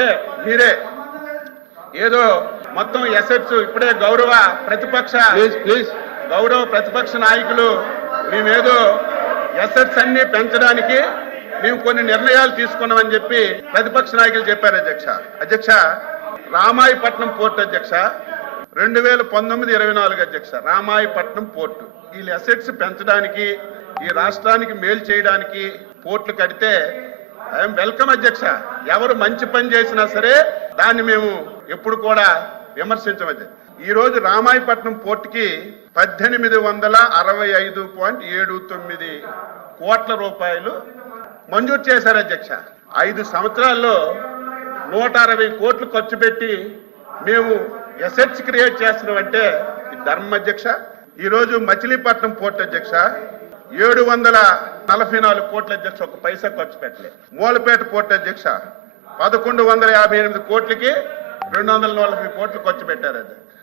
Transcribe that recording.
ఇచ్చే మీరే ఏదో మొత్తం ఎసెట్స్ ఇప్పుడే గౌరవ ప్రతిపక్ష గౌరవ ప్రతిపక్ష నాయకులు మేమేదో ఎసెట్స్ అన్ని పెంచడానికి మేము కొన్ని నిర్ణయాలు తీసుకున్నామని చెప్పి ప్రతిపక్ష నాయకులు చెప్పారు అధ్యక్ష అధ్యక్ష రామాయపట్నం పోర్టు అధ్యక్ష రెండు వేల పంతొమ్మిది ఇరవై నాలుగు అధ్యక్ష రామాయపట్నం పోర్టు వీళ్ళ అసెట్స్ పెంచడానికి ఈ రాష్ట్రానికి మేలు చేయడానికి పోర్ట్లు కడితే ఐఎమ్ వెల్కమ్ అధ్యక్ష ఎవరు మంచి పని చేసినా సరే దాన్ని మేము ఎప్పుడు కూడా విమర్శించవచ్చు ఈ రోజు రామాయపట్నం పోర్టుకి పద్దెనిమిది వందల అరవై ఐదు పాయింట్ ఏడు తొమ్మిది కోట్ల రూపాయలు మంజూరు చేశారు అధ్యక్ష ఐదు సంవత్సరాల్లో నూట అరవై కోట్లు ఖర్చు పెట్టి మేము ఎసెట్స్ క్రియేట్ చేస్తున్నామంటే ధర్మ అధ్యక్ష ఈరోజు మచిలీపట్నం పోర్టు అధ్యక్ష ఏడు వందల నలభై నాలుగు కోట్ల అధ్యక్ష ఒక పైసా ఖర్చు పెట్టలేదు మూలపేట పోర్టు అధ్యక్ష పదకొండు వందల యాభై ఎనిమిది కోట్లకి రెండు వందల నలభై కోట్లు ఖర్చు పెట్టారు అది